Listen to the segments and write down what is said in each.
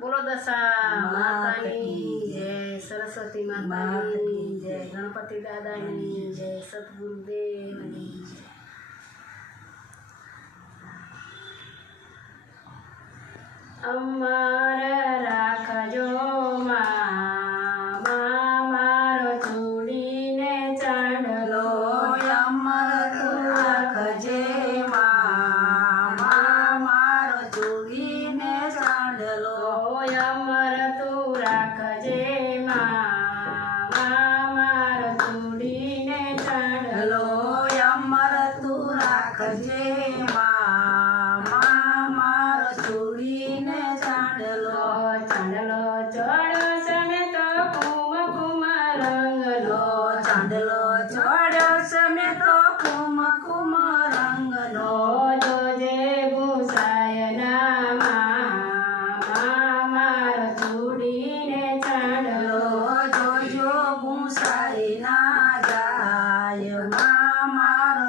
બોલો દશા માતાની જય સરસ્વતી માતાની જય. ગણપતિ દાદાની જય સદગુરુદેવની જય. અમારા રાખજો રાખજે મામાર ચૂડીને ચડલો અમર તું રાખજે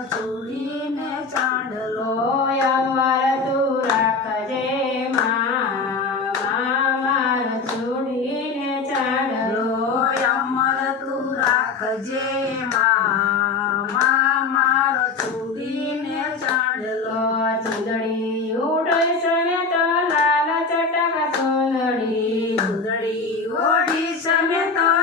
ચૂડીને ચાંદલો અમર તું રાખજે માર ચૂડીને ચાંદલો અમર તું રાખજે માર ચૂડીને ચાંદલો. ચૂંદડી ઉડે છે ને તો લાલ ચટક, ચૂંદડી ચૂંદડી ઓડી છે તો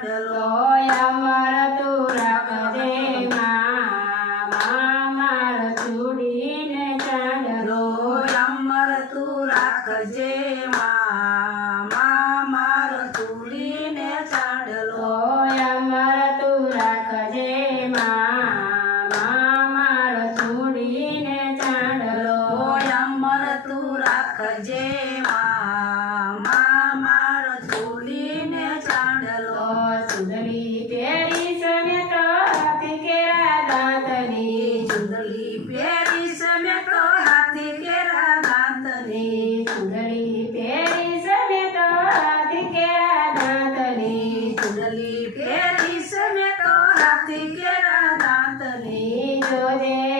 માંડલો અમર તું રાખજે માર છોડીને ચાંદલો અમર તું રાખજે માર છોડીને ચાંદલો અમર તું રાખજે મા. કુંડળી પહેરીશ મેં તો હાથી કેરા દાંતને. કુંડળી પહેરીશ મેં તો હાથી કેરા દાંતને. કુંડળી પહેરીશ મેં તો હાથી કેરા દાંતને. જોજે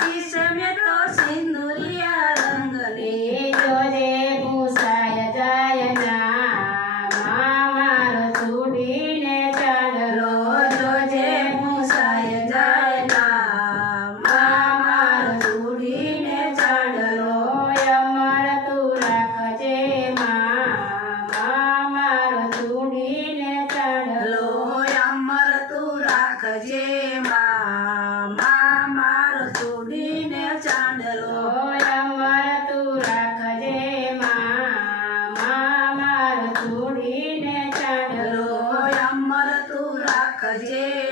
Yeah.